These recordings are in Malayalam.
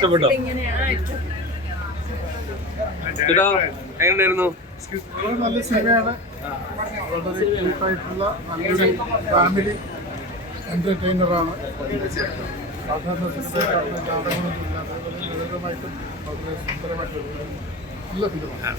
ഇഷ്ടപ്പെട്ടോ? ചേട്ടാ എങ്ങനെയായിരുന്നു? നല്ല സിനിമയാണ്. വളരെ ക്യൂട്ടായിട്ടുള്ള നല്ലൊരു ഫാമിലി എൻ്റർടൈനറാണ്. സാധാരണ സിനിമ ജാതകമൊന്നും ഇല്ലാതെ വളരെ ലളിതമായിട്ടും വളരെ സുന്ദരമായിട്ടുള്ള നല്ല ഫിലിമാണ്.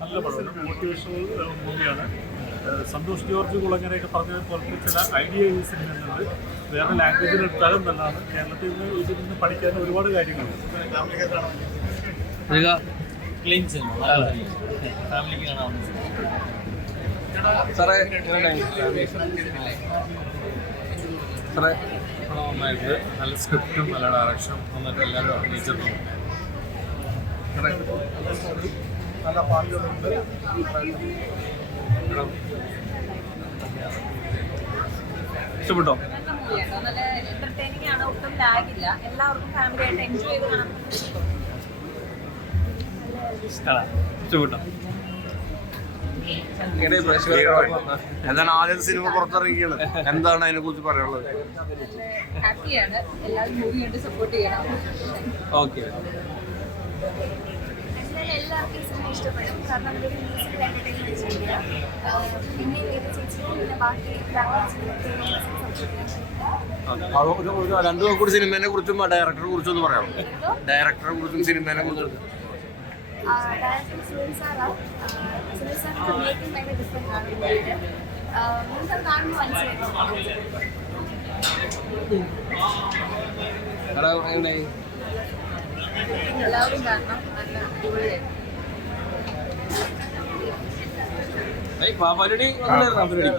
നല്ല പടം, മോട്ടിവേഷണൽ മൂവിയാണ്. സന്തോഷ് ജോർജ് കുളങ്ങരയൊക്കെ പറഞ്ഞത് പോലെ ചില ഐഡിയസ് എന്നുള്ളത് വേറെ ലാംഗ്വേജിൽ എടുത്താലും നല്ലതാണ്. കേരളത്തിൽ നിന്ന് ഇതിൽ നിന്ന് പഠിക്കാൻ ഒരുപാട് കാര്യങ്ങളുണ്ട്. നന്നായിട്ട് നല്ല സ്ക്രിപ്റ്റും നല്ല ഡയറക്ഷനും നന്നായിട്ട് എല്ലാവരും അഭിനയിച്ചിട്ടുണ്ട്. നല്ല പാട്ടുകളുണ്ട്. ഇഷ്ടപ്പെട്ടോ? നല്ല എന്റർടൈനിങ് ആണ്, ഒട്ടും ലാഗില്ല. എല്ലാവർക്കും ഫാമിലി ആയിട്ട് എൻജോയ് ചെയ്ത് കാണാൻ ഇഷ്ടപ്പെട്ടോ? എന്താണ് ആദ്യത്തെ സിനിമ പുറത്തിറങ്ങിയത്, എന്താണ് അതിനെ കുറിച്ച് പറയാനുള്ളത്? ഹാപ്പിയാണ്. എല്ലാവരും മൂവി കണ്ട് സപ്പോർട്ട് ചെയ്യണം. ഓക്കെ. എല്ലാവർക്കും ഈ സിനിമ ഇഷ്ടപ്പെടും. കാരണം ഒരു മ്യൂസിക്കൽ എന്റർടൈൻമെന്റ് ചെയ്യുക. പിന്നെ ബാക്കി രണ്ടു കൂടി സിനിമയെ കുറിച്ചും ഡയറക്ടറെ കുറിച്ചും ഒന്ന് പറയാമോ? ഡയറക്ടറെ കുറിച്ചും സിനിമയെ കുറിച്ചും. ഡയറക്ടർ സുനിൽ സാറാണ്. സുനിൽ സാറിന്റെ മേക്കിംഗ് ഭയങ്കര ഡിഫറെന്റ് ആണ്. നിങ്ങൾക്ക് കാണുമ്പോൾ മനസ്സിലാക്കും. എല്ലാവരും കാണണം. നല്ല അടിപൊളിയായിരുന്നു. പാപ്പാലടി വന്നില്ലായിരുന്നു അവരുടെ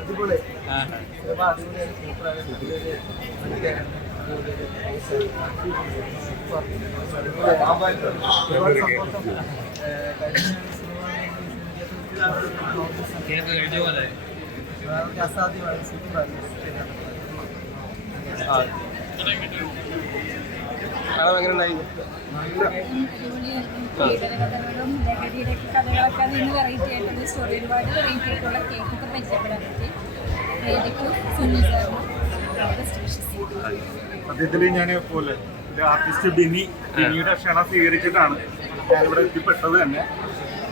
അടിപൊളി അസാധ്യമായ പീഡനകഥകളും ലഹരിയുടെ കഥകളൊക്കെ നിന്ന് വെറൈറ്റി ആയിട്ടുള്ള സ്റ്റോറി, ഒരുപാട് വെറൈറ്റി ആയിട്ടുള്ള കേക്കൊക്കെ പരിചയപ്പെടാൻ പറ്റി. വേദിക്കും സുനിൽ സാറിനും സത്യത്തിൽ ഞാൻ പോലെ ആർട്ടിസ്റ്റ് ബിനിയുടെ ക്ഷണം സ്വീകരിച്ചിട്ടാണ് ഞാനിവിടെ എത്തിപ്പെട്ടത് തന്നെ.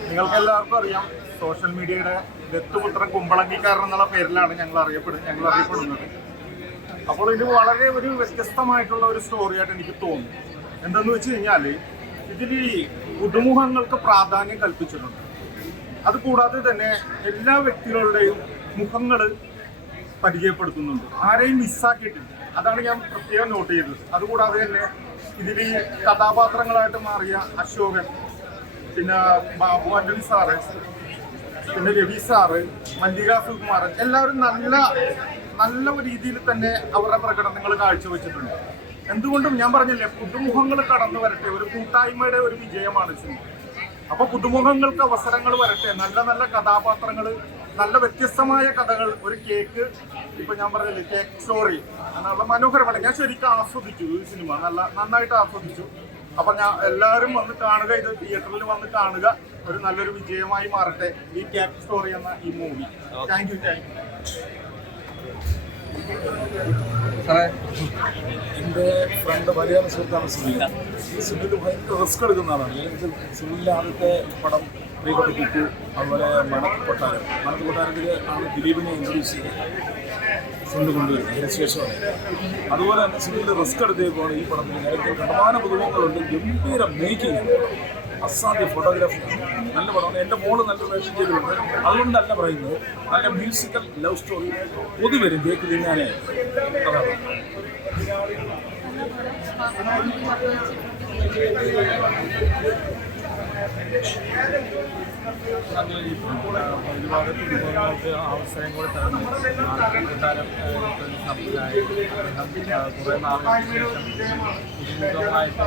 നിങ്ങൾക്ക് എല്ലാവർക്കും അറിയാം, സോഷ്യൽ മീഡിയയുടെ ദത്തുപുത്രൻ കുമ്പളങ്ങിക്കാരൻ എന്നുള്ള പേരിലാണ് ഞങ്ങൾ അറിയപ്പെടുന്നത്. അപ്പോൾ ഇത് വളരെ ഒരു വ്യത്യസ്തമായിട്ടുള്ള ഒരു സ്റ്റോറിയായിട്ട് എനിക്ക് തോന്നുന്നു. എന്തെന്ന് വെച്ച് കഴിഞ്ഞാൽ ഇതിൽ പുതുമുഖങ്ങൾക്ക് പ്രാധാന്യം കൽപ്പിച്ചിട്ടുണ്ട്. അതുകൂടാതെ തന്നെ എല്ലാ വ്യക്തികളുടെയും മുഖങ്ങൾ പരിചയപ്പെടുത്തുന്നുണ്ട്. ആരെയും മിസ്സാക്കിയിട്ടില്ല. അതാണ് ഞാൻ പ്രത്യേകം നോട്ട് ചെയ്തത്. അതുകൂടാതെ തന്നെ ഇതിൽ കഥാപാത്രങ്ങളായിട്ട് മാറിയ അശോകൻ, പിന്നെ ബാബു ആന്റണി സാറ്, പിന്നെ രവി സാറ്, മല്ലിക സുകുമാരൻ, എല്ലാവരും നല്ല രീതിയിൽ തന്നെ അവരുടെ പ്രകടനങ്ങൾ കാഴ്ചവെച്ചിട്ടുണ്ട്. എന്തുകൊണ്ടും ഞാൻ പറഞ്ഞില്ലേ, പുതുമുഖങ്ങൾ കടന്നു വരട്ടെ, ഒരു കൂട്ടായ്മയുടെ ഒരു വിജയമാണ് സിനിമ. അപ്പോൾ പുതുമുഖങ്ങൾക്ക് അവസരങ്ങൾ വരട്ടെ, നല്ല കഥാപാത്രങ്ങൾ, നല്ല വ്യത്യസ്തമായ കഥകൾ, ഒരു കേക്ക്, ഇപ്പൊ ഞാൻ പറഞ്ഞില്ലേ കേക്ക് സ്റ്റോറി, നല്ല മനോഹരമാണ്. ഞാൻ ശരിക്കും ആസ്വദിച്ചു ഈ സിനിമ, നന്നായിട്ട് ആസ്വദിച്ചു. അപ്പൊ ഞാൻ എല്ലാവരും വന്ന് കാണുക, ഇത് തിയേറ്ററിൽ വന്ന് കാണുക. ഒരു നല്ലൊരു വിജയമായി മാറട്ടെ ഈ കേക്ക് സ്റ്റോറി എന്ന ഈ മൂവി. Thank you. എൻ്റെ ഫ്രണ്ട് മലയാള സുഹൃത്താണ് സുനിൽ. സുനിൽ ഭയങ്കര റിസ്ക് എടുക്കുന്ന ആളാണ്. സുനിലിൻ്റെ ആദ്യത്തെ പടം പ്രിയപ്പെട്ട കുക്കു, അതുപോലെ മണക്കൊട്ടാരത്തിൽ ആണ് ദിലീപിനെ ഇൻട്രൊഡ്യൂസ് ചെയ്ത് സുനിൽ കൊണ്ടുവരുന്നത്. അതിനുശേഷമാണ് അതുപോലെ തന്നെ സുനിലിൻ്റെ റിസ്ക് എടുത്തേക്കാണ് ഈ പടത്തിൽ. നേരത്തെ കണ്ടമാന പുതുമുഖങ്ങളുണ്ട്. ഗംഭീര മേക്കിംഗ്, അസാധ്യ ഫോട്ടോഗ്രാഫിയാണ്. നല്ല പടമാണ്. എൻ്റെ മോള് നല്ല വേഷം ചെയ്തിട്ടുണ്ട്. അതുകൊണ്ടല്ല പറയുന്നത്, നല്ല മ്യൂസിക്കൽ ലവ് സ്റ്റോറി പൊതുവരും കേക്ക് തിന്നാനേ. അതാണ് ഒരുപാട് കുടുംബങ്ങൾക്ക് അവസരം കൂടെ തരുന്നു. കൊട്ടാരം കുറേ നാളുകൾക്ക് ശേഷം പുതുമുഖമായിട്ട്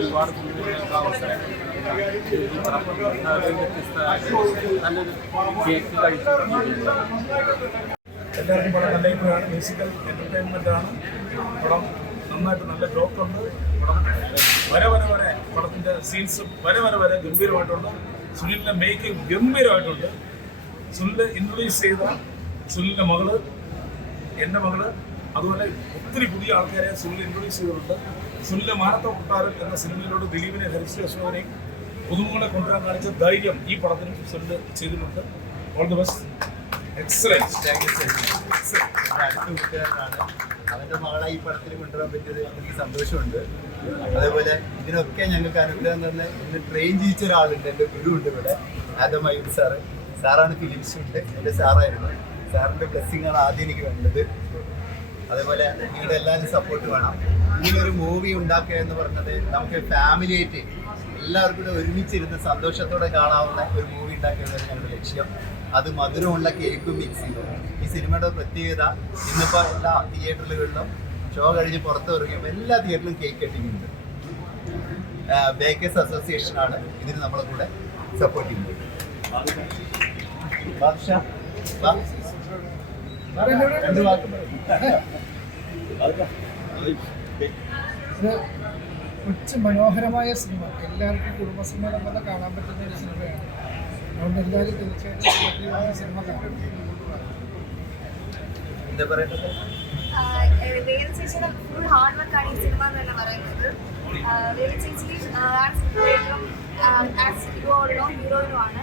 ഒരുപാട് കുടുംബങ്ങൾക്ക് അവസരം വ്യത്യസ്തമായിട്ട് നല്ലൊരു കേക്ക് കഴിച്ചു. എല്ലാവർക്കും വളരെ നല്ല ഇപ്പോഴാണ് മ്യൂസിക്കൽ എൻ്റർടൈൻമെൻറ്റാണ് പടം. നന്നായിട്ട് നല്ല ജോക്കുണ്ട്. പടം വരെ പടത്തിൻ്റെ സീൻസും വരെ ഗംഭീരമായിട്ടുണ്ട്. സുനിലിൻ്റെ മേക്കിംഗ് ഗംഭീരമായിട്ടുണ്ട്. സുനിൽ ഇൻട്രൊഡ്യൂസ് ചെയ്ത സുനിലിൻ്റെ മകള്, എൻ്റെ മകള്, അതുപോലെ ഒത്തിരി പുതിയ ആൾക്കാരെ സുനിൽ ഇൻട്രൊഡ്യൂസ് ചെയ്തിട്ടുണ്ട്. സുനിലിൻ്റെ മാനത്ത കൊട്ടാരം എന്ന സിനിമയിലൂടെ ദിലീപിനെ, ഹരിശ്രീ അശോകനെയും പുതുമുകളെ കൊണ്ടുവരാൻ കാണിച്ച ധൈര്യം ഈ പടത്തിനും സുനിൽ ചെയ്തിട്ടുണ്ട്. All the best. എക്സലൻസ്. അവൻ്റെ മകളെ ഈ പടത്തിൽ കൊണ്ടുവരാൻ പറ്റിയത് എനിക്ക് സന്തോഷമുണ്ട്. അതേപോലെ ഇതിനൊക്കെ ഞങ്ങൾക്ക് അനുഗ്രഹം തന്നെ ഇന്ന് ട്രെയിൻ ചെയ്യിച്ച ഒരാളുണ്ട്, എൻ്റെ ഗുരുവുണ്ട് ഇവിടെ, ആദം അയ്യൂബ് സാറ്. സാറാണ് ഫിലിംസിൻ്റെ എൻ്റെ സാറായിരുന്നു. സാറിൻ്റെ ബ്ലെസ്സിങ്ങാണ് ആദ്യം എനിക്ക് വേണ്ടത്. അതേപോലെ നിങ്ങളുടെ എല്ലാവരും സപ്പോർട്ട് വേണം. ഇങ്ങനൊരു മൂവി ഉണ്ടാക്കുക എന്ന് പറഞ്ഞത് നമുക്ക് ഫാമിലിയായിട്ട് എല്ലാവർക്കും കൂടെ ഒരുമിച്ചിരുന്ന് സന്തോഷത്തോടെ കാണാവുന്ന ഒരു മൂവി ഉണ്ടാക്കുക എന്നതാണ് ഞങ്ങളുടെ ലക്ഷ്യം. അത് മധുരമുള്ള കേക്കും മിക്സ് ചെയ്തു. ഈ സിനിമയുടെ പ്രത്യേകത ഇന്നിപ്പോൾ എല്ലാ തിയേറ്ററുകളിലും ഷോ കഴിഞ്ഞ് പുറത്ത് ഇറങ്ങിയപ്പോൾ എല്ലാ തിയേറ്ററിലും കേക്ക് കട്ടിങ് ഉണ്ട്. ബേക്കേഴ്സ് അസോസിയേഷനാണ് ഇതിന് നമ്മളെ കൂടെ സപ്പോർട്ട് ചെയ്യുന്നത്. രണ്ട് വാക്ക് കൊച്ചു മനോഹരമായ സിനിമ, എല്ലാവർക്കും കുടുംബസമേതം പോലെ കാണാൻ പറ്റുന്ന ഒരു സിനിമയാണ്. അതുകൊണ്ട് എല്ലാവരും തീർച്ചയായിട്ടും സിനിമ കാണും. എന്താ പറയുന്നത്? വേല ചേച്ചിയുടെ ഫുൾ ഹാർഡ് വർക്കാണ് ഈ സിനിമ എന്ന് തന്നെ പറയുന്നത്. വേല ചേച്ചി ഹീറോയിനുമാണ്.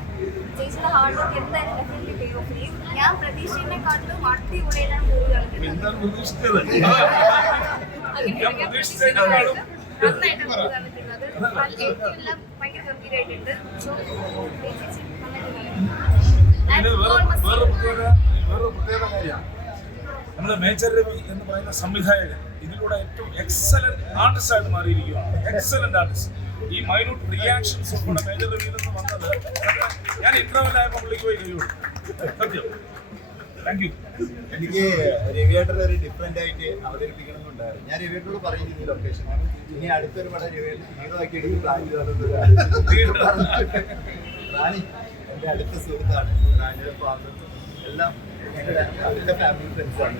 ചേച്ചിയുടെ ഹാർഡ് വർക്ക് എന്തായാലും ഡെഫിനറ്റ്ലി പേ ഓഫ് ചെയ്യും. ഞാൻ പ്രതീക്ഷയെക്കാട്ടിലും അടിപൊളിയാണ് മൂവി കളിക്കുന്നത്. നന്നായിട്ട് മൂവി തന്നിട്ടുള്ളത്. എല്ലാം ഭയങ്കര ഗംഭീരമായിട്ടുണ്ട്. സോ ചേച്ചി വേറൊരു പ്രത്യേകത കാര്യമാണ്, നമ്മുടെ മേജർ രവി എന്ന് പറയുന്ന സംവിധായകൻ ഇതിലൂടെ ഏറ്റവും എക്സലന്റ് ആർട്ടിസ്റ്റ് ആയിട്ട് മാറിയിരിക്കുകയാണ്. Excellent artist. ഈ മൈന്യൂട്ട് റിയാക്ഷൻസ് ഉൾപ്പെടെ മേജർ രവിയിൽ നിന്ന് വന്നത് ഞാൻ ഇന്റർവെല്ലായപ്പോൾ പുള്ളിക്ക് പോയി കഴിയുള്ളൂ. സത്യം. Thank you. എനിക്ക് രവിയേട്ടനെ ഒരു ഡിഫറെൻ്റ് ആയിട്ട് അവതരിപ്പിക്കണമെന്നുണ്ടായിരുന്നു. ഞാൻ രവിയേട്ടനോട് പറയുന്നത് ഈ ലൊക്കേഷൻ ഇനി അടുത്തൊരു പടം രവിയേട്ടൻ ഹീറോ ആക്കി എടുത്ത് പ്ലാൻ ചെയ്തത്. റാണി എൻ്റെ അടുത്ത സുഹൃത്താണ്. റാണിയുടെ ഫാദർ എല്ലാം ഞങ്ങളുടെ അടുത്ത ഫാമിലി ഫ്രണ്ട്സാണ്.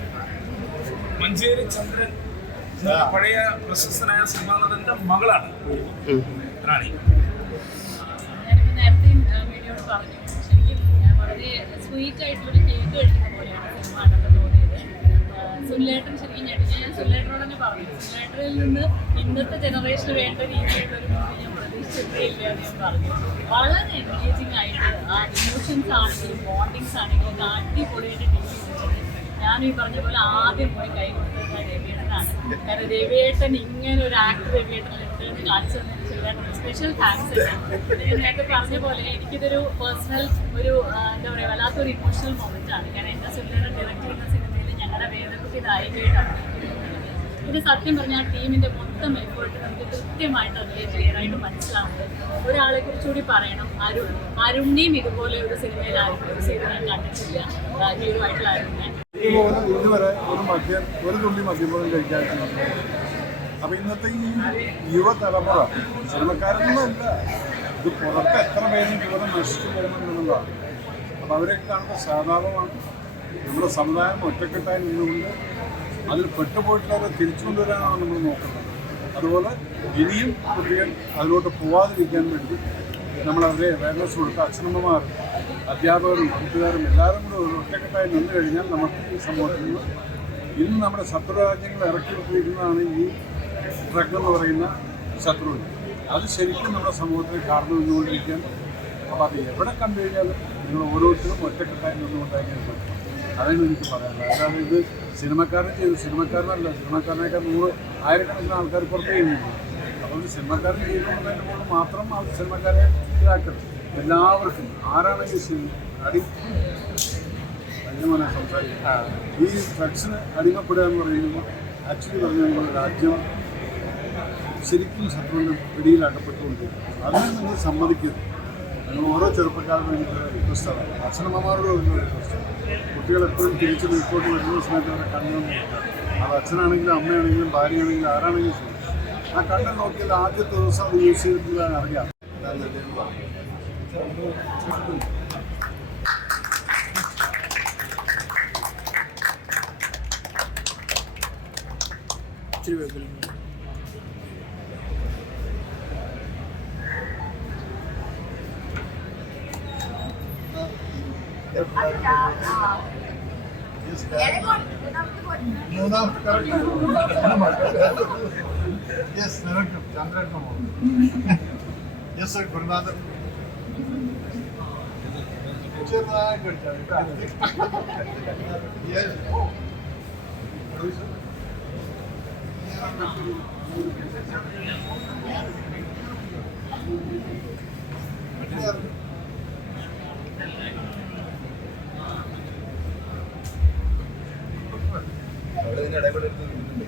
മഞ്ചേരി ചന്ദ്രൻ പഴയ പ്രശസ്തനായ സിനിമാ നടന്റെ മകളാണ് റാണി. ഞാനിപ്പോൾ നേരത്തെ വീഡിയോട് പറഞ്ഞു, ശരിക്കും വളരെ സ്വീറ്റ് ആയിട്ടുള്ളൊരു കേക്ക് കഴിക്കുന്ന പോലെയാണ് സിനിമ കണ്ടപ്പോൾ തോന്നിയത്. സുനിലേട്ടൻ ശരിക്കും ഞെട്ടിച്ച് ഞാൻ സുനിലേട്ടനോട് തന്നെ പറഞ്ഞു, സുനിലേട്ടനിൽ നിന്ന് ഇന്നത്തെ ജനറേഷന് വേണ്ട രീതിയിലുള്ളൊരു മൂവി ഞാൻ പ്രതീക്ഷിച്ചിട്ടേ ഇല്ല എന്ന് ഞാൻ പറഞ്ഞു. വളരെ എൻഗേജിങ് ആയിട്ട് ആ ഇമോഷൻസ് ആണെങ്കിലും ബോണ്ടിങ്സ് ആണെങ്കിലും അടിപൊളിയായിട്ട് ഡീൽ ചെയ്തിട്ടുണ്ട്. ഞാൻ ഈ പറഞ്ഞ പോലെ ആദ്യം പോയി കൈ കൊടുത്തത് രവിയേട്ടനാണ്. കാരണം രവിയേട്ടൻ ഇങ്ങനെ ഒരു ആക്ടർ രവിയേട്ടനുണ്ട് എന്ന് കാണിച്ചു തന്നതിന് ചെറുതായിട്ട് സ്പെഷ്യൽ താങ്ക്സ്. ഞാൻ നേരത്തെ പറഞ്ഞ പോലെ എനിക്കിതൊരു പേഴ്സണൽ ഒരു എന്താ പറയുക വല്ലാത്തൊരു ഇമോഷണൽ മൊമെന്റ് ആണ്. കാരണം എന്നെ സുനിലേട്ടൻ ഡയറക്റ്റ് ചെയ്യുന്ന സിനിമയിൽ ഞങ്ങളുടെ വേദക്കുട്ടി നായികയായിട്ടാണ് ഇത്. സത്യം പറഞ്ഞാൽ ടീമിന്റെ മൊത്തം എഫേർട്ട് നമുക്ക് കൃത്യമായിട്ട് അതിലെ ക്ലിയറായിട്ട് മനസ്സിലാവുന്നത്. ഒരാളെ കുറിച്ചുകൂടി പറയണം, അരുണിനെയും ഇതുപോലെ ഒരു സിനിമയിൽ ആരും യൂസ് ചെയ്ത് ഞാൻ കണ്ടിട്ടില്ല. ഹീറോ ആയിട്ടുള്ള അരുണിനെ ഇതുവരെ ഒരു തുള്ളി മദ്യം പോലും കഴിക്കാറില്ല. അപ്പൊ ഇന്നത്തെ ഈ യുവതലമുറ സിനിമക്കാരൊന്നുമല്ല, ഇത് പുറത്ത് എത്ര പേരും യുവത നശിച്ചു പോകുന്നുണ്ടെന്നുള്ളതാണ്. അപ്പൊ അവരെയൊക്കെ കാണുമ്പോൾ സാധാരണമാണ്. നമ്മുടെ സമുദായം ഒറ്റക്കെട്ടായി നിന്നുകൊണ്ട് അതിൽ പെട്ടുപോയിട്ടുള്ളവരെ തിരിച്ചു കൊണ്ടുവരാനാണ് നമ്മൾ നോക്കുന്നത്. അതുപോലെ ഇനിയും കുട്ടികൾ അതിലോട്ട് പോവാതിരിക്കാൻ വേണ്ടി നമ്മളവരെ അവയർനെസ് കൊടുത്ത അച്ഛനമ്മമാർ, അധ്യാപകരും കൂട്ടുകാരും എല്ലാവരും കൂടെ ഒറ്റക്കെട്ടായി നിന്ന് കഴിഞ്ഞാൽ നമുക്ക് ഈ സമൂഹത്തിൽ നിന്ന് ഇന്ന് നമ്മുടെ ശത്രു രാജ്യങ്ങൾ ഇറക്കിയെടുത്തിരിക്കുന്നതാണ് ഈ ഡ്രഗ് എന്ന് പറയുന്ന ശത്രുവിന്. അത് ശരിക്കും നമ്മുടെ സമൂഹത്തിൽ കാർന്നു നിന്നുകൊണ്ടിരിക്കാൻ. അപ്പോൾ അത് എവിടെ കണ്ടു കഴിഞ്ഞാലും നിങ്ങൾ ഓരോരുത്തരും ഒറ്റക്കെട്ടായി നിന്നുകൊണ്ടായിരിക്കും പറ്റും. അതാണ് എനിക്ക് പറയാനുള്ളത്. അല്ലാതെ ഇത് സിനിമക്കാരൻ ചെയ്തു, സിനിമക്കാരനല്ല, സിനിമക്കാരനേക്കാൾ 100,000 ആൾക്കാർ പുറത്ത് ചെയ്യുന്നുണ്ട്. അപ്പോൾ സിനിമക്കാരൻ ചെയ്തുകൊണ്ടതിൻ്റെ കൊണ്ട് മാത്രം ആ സിനിമക്കാരെ ഇതാക്കണം. എല്ലാവർക്കും ആരാണെങ്കിലും അടിമനെ സംസാരിക്കും. ഈ ഡ്രഗ്സിന് അടിമപ്പെടുക എന്ന് പറയുന്നത് ആക്ച്വലി പറഞ്ഞാൽ നമ്മുടെ രാജ്യം ശരിക്കും ശത്രുവിൻ്റെ പിടിയിൽ അകപ്പെട്ടുകൊണ്ടിരിക്കും. അതിനെ നിങ്ങൾ സമ്മതിക്കരുത്. നിങ്ങൾ ഓരോ ചെറുപ്പക്കാർക്കും എനിക്ക് റിക്വസ്റ്റാണ്, അച്ഛനമ്മമാരോട് ഒരു റിക്വസ്റ്റാണ്. കുട്ടികൾ എപ്പോഴും തിരിച്ച് മുമ്പോട്ട് വരുന്ന സമയത്ത് അവരെ കണ്ണു നോക്കുക. അത് അച്ഛനാണെങ്കിലും അമ്മയാണെങ്കിലും ഭാര്യയാണെങ്കിലും ആരാണെങ്കിലും ശരി, ആ കണ്ണു നോക്കിയാൽ ആദ്യത്തെ ദിവസം അത് യൂസ് ചെയ്തിട്ടുള്ള അറിയാം. ഇച്ചിരി വെക്കലും മൂന്നാമത്തെ യെസ് നിനക്കും ചന്ദ്രനും യെസ് ഗുരുനാഥൻ ചെറുതായിട്ട് യെസ് ഓ